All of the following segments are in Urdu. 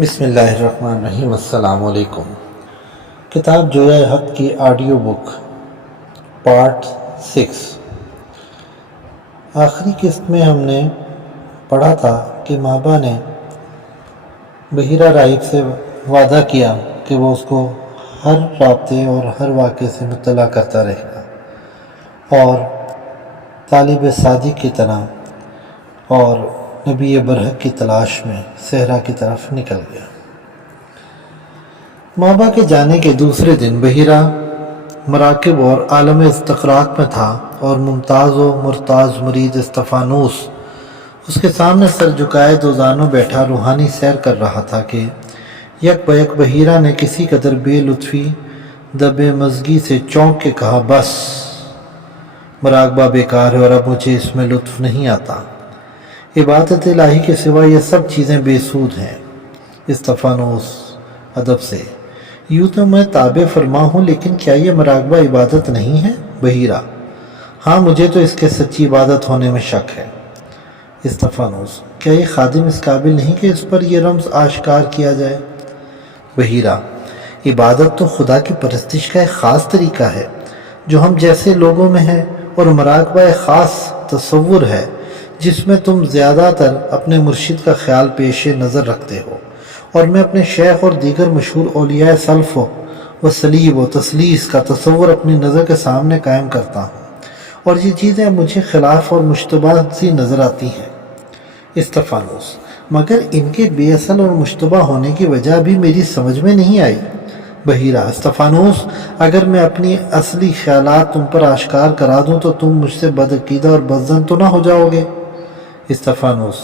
بسم اللہ الرحمن الرحیم۔ السلام علیکم۔ کتاب جویا حق کی آڈیو بک پارٹ 6۔ آخری قسط میں ہم نے پڑھا تھا کہ مابا نے بحیرہ راہب سے وعدہ کیا کہ وہ اس کو ہر رابطے اور ہر واقعے سے مطلع کرتا رہے گا، اور طالب صادق کی طرح اور نبی برحق کی تلاش میں صحرا کی طرف نکل گیا۔ مابا کے جانے کے دوسرے دن بحیرہ مراقب اور عالم استغراق میں تھا، اور ممتاز و مرتاز مرید استفانوس اس کے سامنے سر جھکائے دو زانوں بیٹھا روحانی سیر کر رہا تھا کہ یک بیک بحیرہ نے کسی قدر بے لطفی دبے مزگی سے چونک کے کہا، بس مراقبہ بیکار ہے اور اب مجھے اس میں لطف نہیں آتا۔ عبادت الہی کے سوا یہ سب چیزیں بے سود ہیں۔ استفانوس ادب سے: یوں تو میں تابع فرما ہوں، لیکن کیا یہ مراقبہ عبادت نہیں ہے؟ بحیرہ: ہاں، مجھے تو اس کے سچی عبادت ہونے میں شک ہے۔ استفانوس: کیا یہ خادم اس قابل نہیں کہ اس پر یہ رمز آشکار کیا جائے؟ بحیرہ: عبادت تو خدا کی پرستش کا ایک خاص طریقہ ہے جو ہم جیسے لوگوں میں ہے، اور مراقبہ ایک خاص تصور ہے جس میں تم زیادہ تر اپنے مرشد کا خیال پیش نظر رکھتے ہو، اور میں اپنے شیخ اور دیگر مشہور اولیاء سلف و سلیب و تسلیس کا تصور اپنی نظر کے سامنے قائم کرتا ہوں، اور یہ چیزیں مجھے خلاف اور مشتبہ سی نظر آتی ہیں۔ استفانوس: مگر ان کے بے اصل اور مشتبہ ہونے کی وجہ بھی میری سمجھ میں نہیں آئی۔ بحیرہ: استفانوس، اگر میں اپنی اصلی خیالات تم پر آشکار کرا دوں تو تم مجھ سے بدعقیدہ اور بدظن تو نہ ہو جاؤ گے؟ استفانوس: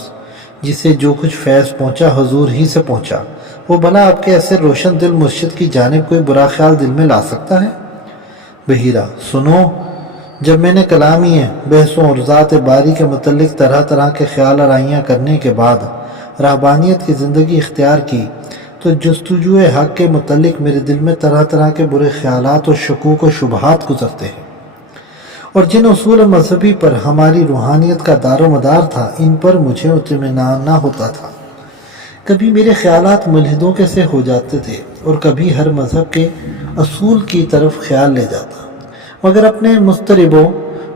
جسے جو کچھ فیض پہنچا حضور ہی سے پہنچا، وہ بھلا آپ کے ایسے روشن دل مرشد کی جانب کوئی برا خیال دل میں لا سکتا ہے؟ بحیرہ: سنو، جب میں نے کلامی بحثوں اور ذات باری کے متعلق طرح طرح کے خیال آرائیاں کرنے کے بعد رہبانیت کی زندگی اختیار کی تو جستجو حق کے متعلق میرے دل میں طرح طرح کے برے خیالات اور شکوک و شبہات گزرتے ہیں، اور جن اصول مذہبی پر ہماری روحانیت کا دار و مدار تھا ان پر مجھے اطمینان نہ ہوتا تھا۔ کبھی میرے خیالات ملحدوں کے سے ہو جاتے تھے اور کبھی ہر مذہب کے اصول کی طرف خیال لے جاتا، مگر اپنے مضطرب و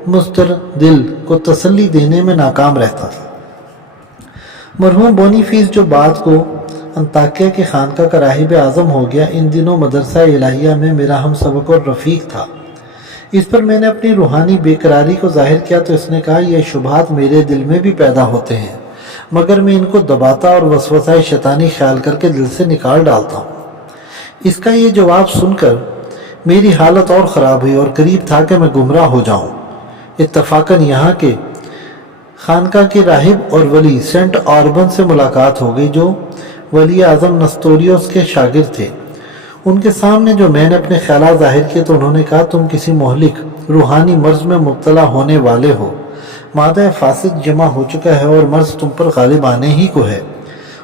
مستردل کو تسلی دینے میں ناکام رہتا تھا۔ مرحوم بونیفیس جو بعد کو انطاکیہ کے خانقاہ کا راہب اعظم ہو گیا، ان دنوں مدرسہ الہیہ میں میرا ہم سبق اور رفیق تھا۔ اس پر میں نے اپنی روحانی بے قراری کو ظاہر کیا تو اس نے کہا، یہ شبہات میرے دل میں بھی پیدا ہوتے ہیں، مگر میں ان کو دباتا اور وسوسہ شیطانی خیال کر کے دل سے نکال ڈالتا ہوں۔ اس کا یہ جواب سن کر میری حالت اور خراب ہوئی اور قریب تھا کہ میں گمراہ ہو جاؤں۔ اتفاقاً یہاں کے خانقاہ کے راہب اور ولی سینٹ آربن سے ملاقات ہو گئی، جو ولی اعظم نستوریوس کے شاگرد تھے۔ ان کے سامنے جو میں نے اپنے خیالات ظاہر کیے تو انہوں نے کہا، تم کسی مہلک روحانی مرض میں مبتلا ہونے والے ہو۔ مادہ فاسد جمع ہو چکا ہے اور مرض تم پر غالب آنے ہی کو ہے،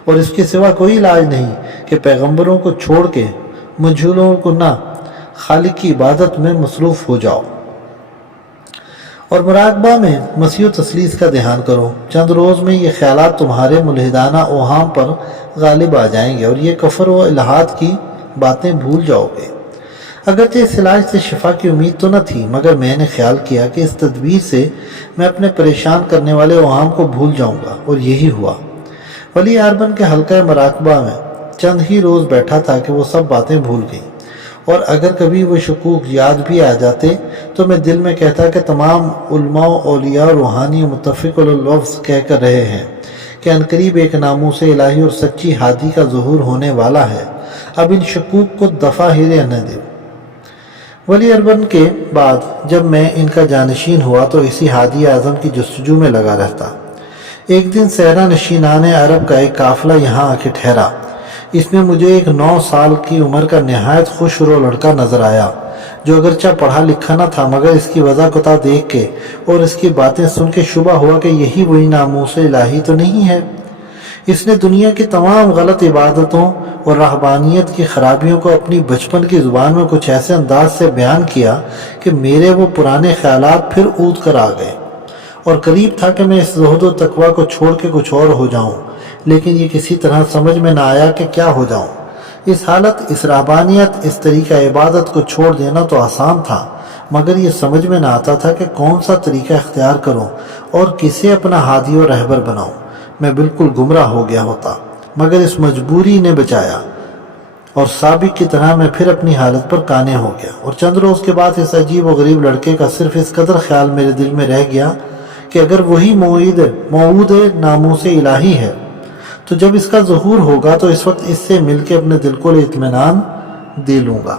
اور اس کے سوا کوئی علاج نہیں کہ پیغمبروں کو چھوڑ کے مجہولوں کو نہ خالق کی عبادت میں مصروف ہو جاؤ، اور مراقبہ میں مسیح و تسلیس کا دھیان کرو۔ چند روز میں یہ خیالات تمہارے ملحدانہ اوہام پر غالب آ جائیں گے اور یہ کفر و الحاد کی باتیں بھول جاؤ گے۔ اگرچہ اس علاج سے شفا کی امید تو نہ تھی، مگر میں نے خیال کیا کہ اس تدبیر سے میں اپنے پریشان کرنے والے اوہام کو بھول جاؤں گا، اور یہی ہوا۔ ولی اربن کے حلقہ مراقبہ میں چند ہی روز بیٹھا تھا کہ وہ سب باتیں بھول گئیں، اور اگر کبھی وہ شکوک یاد بھی آ جاتے تو میں دل میں کہتا کہ تمام علماء و اولیاء روحانی متفق اللفظ کہہ کر رہے ہیں کہ عنقریب ایک ناموس الہی اور سچی ہادی کا ظہور ہونے والا ہے، اب ان شکوک کو دفع ہی رہنے دے۔ ولی اربن کے بعد جب میں ان کا جانشین ہوا تو اسی ہادی اعظم کی جستجو میں لگا رہتا۔ ایک دن صحرا نشینان عرب کا ایک قافلہ یہاں آ کے ٹھہرا۔ اس میں مجھے ایک 9 سال کی عمر کا نہایت خوش رو لڑکا نظر آیا، جو اگرچہ پڑھا لکھا نہ تھا، مگر اس کی وضع قطع دیکھ کے اور اس کی باتیں سن کے شبہ ہوا کہ یہی وہی ناموس الہی تو نہیں ہے۔ اس نے دنیا کی تمام غلط عبادتوں اور رہبانیت کی خرابیوں کو اپنی بچپن کی زبان میں کچھ ایسے انداز سے بیان کیا کہ میرے وہ پرانے خیالات پھر اود کر آ گئے، اور قریب تھا کہ میں اس زہد و تقویٰ کو چھوڑ کے کچھ اور ہو جاؤں، لیکن یہ کسی طرح سمجھ میں نہ آیا کہ کیا ہو جاؤں۔ اس حالت، اس رہبانیت، اس طریقہ عبادت کو چھوڑ دینا تو آسان تھا، مگر یہ سمجھ میں نہ آتا تھا کہ کون سا طریقہ اختیار کروں اور کسے اپنا ہادی و رہبر بناؤں۔ میں بالکل گمراہ ہو گیا ہوتا، مگر اس مجبوری نے بچایا، اور سابق کی طرح میں پھر اپنی حالت پر قانع ہو گیا۔ اور چند روز کے بعد اس عجیب و غریب لڑکے کا صرف اس قدر خیال میرے دل میں رہ گیا کہ اگر وہی موعود ناموس الہی ہے تو جب اس کا ظہور ہوگا تو اس وقت اس سے مل کے اپنے دل کو اطمینان دے لوں گا۔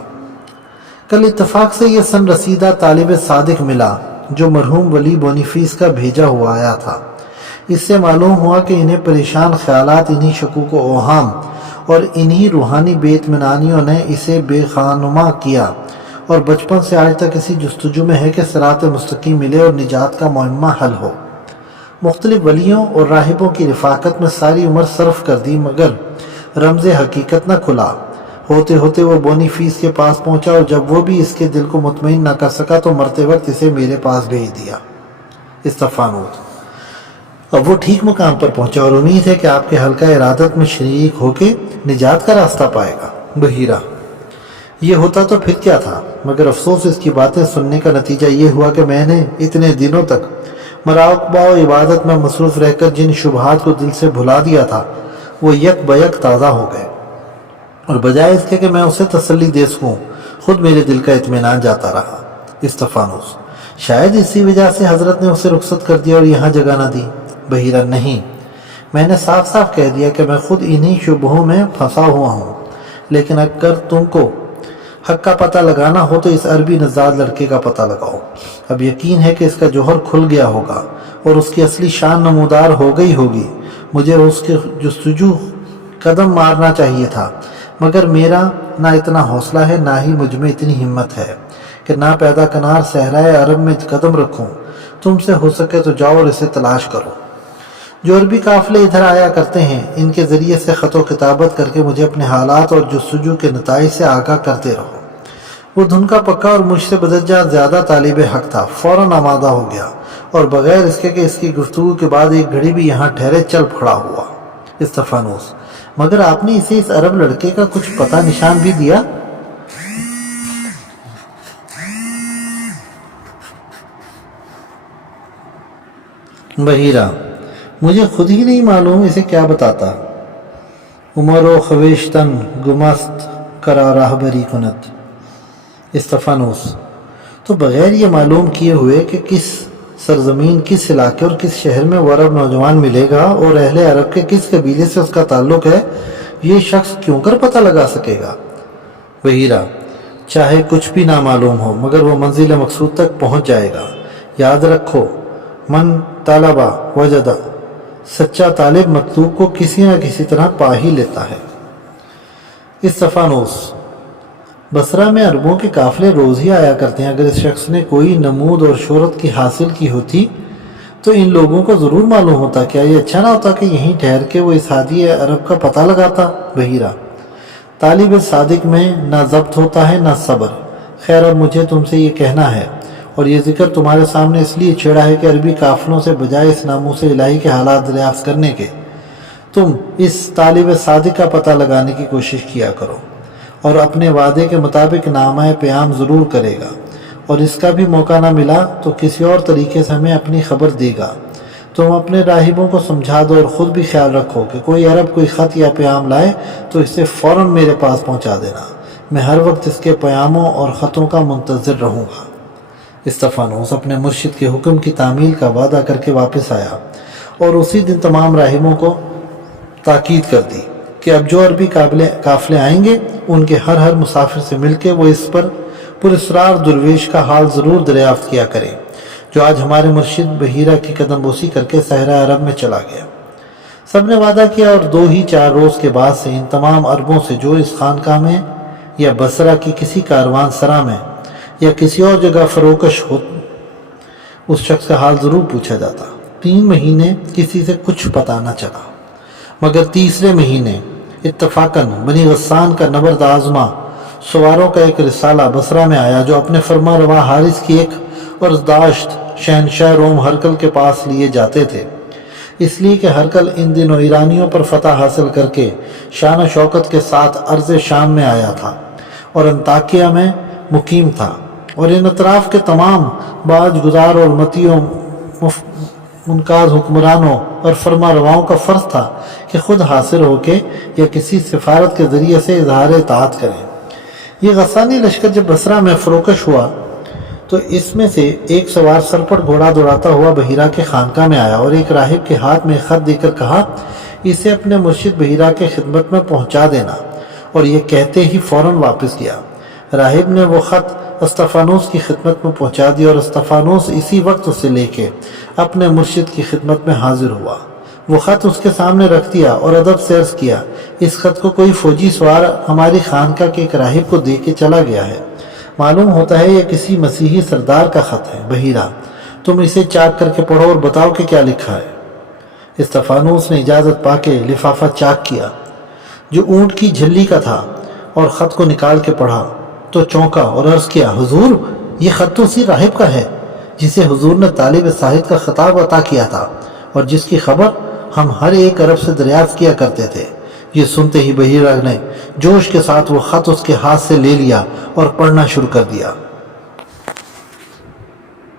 کل اتفاق سے یہ سن رسیدہ طالب صادق ملا جو مرحوم ولی بونیفیس کا بھیجا ہوا آیا تھا۔ اس سے معلوم ہوا کہ انہیں پریشان خیالات، انہی شکوک و اوہام اور انہی روحانی بے اطمینانیوں نے اسے بے خانما کیا، اور بچپن سے آج تک اسی جستجو میں ہے کہ صراط مستقیم ملے اور نجات کا معمہ حل ہو۔ مختلف ولیوں اور راہبوں کی رفاقت میں ساری عمر صرف کر دی، مگر رمز حقیقت نہ کھلا۔ ہوتے ہوتے وہ بونیفیس کے پاس پہنچا، اور جب وہ بھی اس کے دل کو مطمئن نہ کر سکا تو مرتے وقت اسے میرے پاس بھیج دیا۔ استفانوس اب وہ ٹھیک مقام پر پہنچا، اور امید ہے کہ آپ کے حلقہ ارادت میں شریک ہو کے نجات کا راستہ پائے گا۔ بحیرہ یہ ہوتا تو پھر کیا تھا، مگر افسوس اس کی باتیں سننے کا نتیجہ یہ ہوا کہ میں نے اتنے دنوں تک مراقبہ و عبادت میں مصروف رہ کر جن شبہات کو دل سے بھلا دیا تھا وہ یک بیک تازہ ہو گئے، اور بجائے اس کے کہ میں اسے تسلی دے سکوں خود میرے دل کا اطمینان جاتا رہا۔ استفانوس شاید اسی وجہ سے حضرت نے اسے رخصت کر دیا اور یہاں جگہ نہ دی۔ بحیرہ نہیں، میں نے صاف صاف کہہ دیا کہ میں خود انہی شبہوں میں پھنسا ہوا ہوں، لیکن اگر تم کو حق کا پتہ لگانا ہو تو اس عربی نژاد لڑکے کا پتہ لگاؤ۔ اب یقین ہے کہ اس کا جوہر کھل گیا ہوگا اور اس کی اصلی شان نمودار ہو گئی ہوگی۔ مجھے اس کے جستجو قدم مارنا چاہیے تھا، مگر میرا نہ اتنا حوصلہ ہے، نہ ہی مجھ میں اتنی ہمت ہے کہ نہ پیدا کنار صحرائے عرب میں قدم رکھوں۔ تم سے ہو سکے تو جاؤ اور اسے تلاش کرو۔ جو عربی قافلے ادھر آیا کرتے ہیں ان کے ذریعے سے خط و کتابت کر کے مجھے اپنے حالات اور جستجو کے نتائج سے آگاہ کرتے رہو۔ وہ دھن کا پکا اور مجھ سے بدرجہ زیادہ طالب حق تھا، فوراً آمادہ ہو گیا، اور بغیر اس کے کہ اس کی گفتگو کے بعد ایک گھڑی بھی یہاں ٹھہرے چل پڑا ہوا۔ استفانوس مگر آپ نے اسے اس عرب لڑکے کا کچھ پتہ نشان بھی دیا؟ بحیرہ مجھے خود ہی نہیں معلوم اسے کیا بتاتا۔ عمر و خویشتن گمست کرا راہبری کنت۔ استفانوس تو بغیر یہ معلوم کیے ہوئے کہ کس سرزمین، کس علاقے اور کس شہر میں وہ عرب نوجوان ملے گا اور اہل عرب کے کس قبیلے سے اس کا تعلق ہے، یہ شخص کیوں کر پتہ لگا سکے گا؟ بحیرہ چاہے کچھ بھی نہ معلوم ہو مگر وہ منزل مقصود تک پہنچ جائے گا۔ یاد رکھو، من طالبہ وجدہ، سچا طالب مطلوب کو کسی نہ کسی طرح پا ہی لیتا ہے۔ استفانوس بصرہ میں عربوں کے قافلے روز ہی آیا کرتے ہیں، اگر اس شخص نے کوئی نمود اور شہرت کی حاصل کی ہوتی تو ان لوگوں کو ضرور معلوم ہوتا۔ کیا یہ اچھا نہ ہوتا کہ یہیں ٹھہر کے وہ اس ہادی عرب کا پتہ لگاتا؟ بحیرہ طالب صادق میں نہ ضبط ہوتا ہے نہ صبر۔ خیر اب مجھے تم سے یہ کہنا ہے، اور یہ ذکر تمہارے سامنے اس لیے چھیڑا ہے کہ عربی قافلوں سے بجائے اس ناموس الہی کے حالات دریافت کرنے کے تم اس طالب صادق کا پتہ لگانے کی کوشش کیا کرو، اور اپنے وعدے کے مطابق نامہ پیام ضرور کرے گا، اور اس کا بھی موقع نہ ملا تو کسی اور طریقے سے ہمیں اپنی خبر دے گا۔ تم اپنے راہبوں کو سمجھا دو اور خود بھی خیال رکھو کہ کوئی عرب کوئی خط یا پیام لائے تو اسے فوراً میرے پاس پہنچا دینا۔ میں ہر وقت اس کے پیاموں اور خطوں کا منتظر رہوں گا۔ استفانوس اپنے مرشد کے حکم کی تعمیل کا وعدہ کر کے واپس آیا، اور اسی دن تمام راہبوں کو تاکید کر دی کہ اب جو عربی قافلے آئیں گے ان کے ہر مسافر سے مل کے وہ اس پر پراسرار درویش کا حال ضرور دریافت کیا کرے جو آج ہمارے مرشد بحیرہ کی قدم بوسی کر کے صحرا عرب میں چلا گیا۔ سب نے وعدہ کیا، اور 2 ہی 4 روز کے بعد سے ان تمام عربوں سے جو اس خانقاہ میں یا بصرہ کی کسی کاروان سرا میں یا کسی اور جگہ فروکش ہو اس شخص کا حال ضرور پوچھا جاتا۔ 3 مہینے کسی سے کچھ پتہ نہ چلا، مگر تیسرے مہینے اتفاقاً بنی غسان کا نبرد آزما سواروں کا ایک رسالہ بصرہ میں آیا جو اپنے فرما روا حارث کی ایک عرضداشت شہنشاہ روم ہرکل کے پاس لیے جاتے تھے۔ اس لیے کہ ہرقل ان دنوں ایرانیوں پر فتح حاصل کر کے شان و شوکت کے ساتھ ارض شام میں آیا تھا اور انطاکیہ میں مقیم تھا، اور ان اطراف کے تمام باج گزار اور متیوں منقاد حکمرانوں اور فرما رواؤں کا فرض تھا کہ خود حاضر ہو کے یا کسی سفارت کے ذریعے سے اظہار اطاعت کریں۔ یہ غسانی لشکر جب بصرہ میں فروکش ہوا تو اس میں سے ایک سوار سرپٹ گھوڑا دوڑاتا ہوا بحیرہ کے خانقاہ میں آیا اور ایک راہب کے ہاتھ میں خط دے کر کہا، اسے اپنے مرشد بحیرہ کے خدمت میں پہنچا دینا، اور یہ کہتے ہی فوراً واپس گیا۔ راہب نے وہ خط استفانوس کی خدمت میں پہنچا دیا اور استفانوس اسی وقت اسے لے کے اپنے مرشد کی خدمت میں حاضر ہوا۔ وہ خط اس کے سامنے رکھ دیا اور ادب سے عرض کیا، اس خط کو کوئی فوجی سوار ہماری خانقاہ کے ایک راہب کو دے کے چلا گیا ہے، معلوم ہوتا ہے یہ کسی مسیحی سردار کا خط ہے۔ بحیرہ، تم اسے چاک کر کے پڑھو اور بتاؤ کہ کیا لکھا ہے۔ استفانوس نے اجازت پا کے لفافہ چاک کیا جو اونٹ کی جھلی کا تھا اور خط کو نکال کے پڑھا تو چونکا اور عرض کیا، حضور، یہ خط تو اسی راہب کا ہے جسے حضور نے طالب صاحب کا خطاب عطا کیا تھا اور جس کی خبر ہم ہر ایک عرب سے دریافت کیا کرتے تھے۔ یہ سنتے ہی بحیرہ نے جوش کے ساتھ وہ خط اس کے ہاتھ سے لے لیا اور پڑھنا شروع کر دیا۔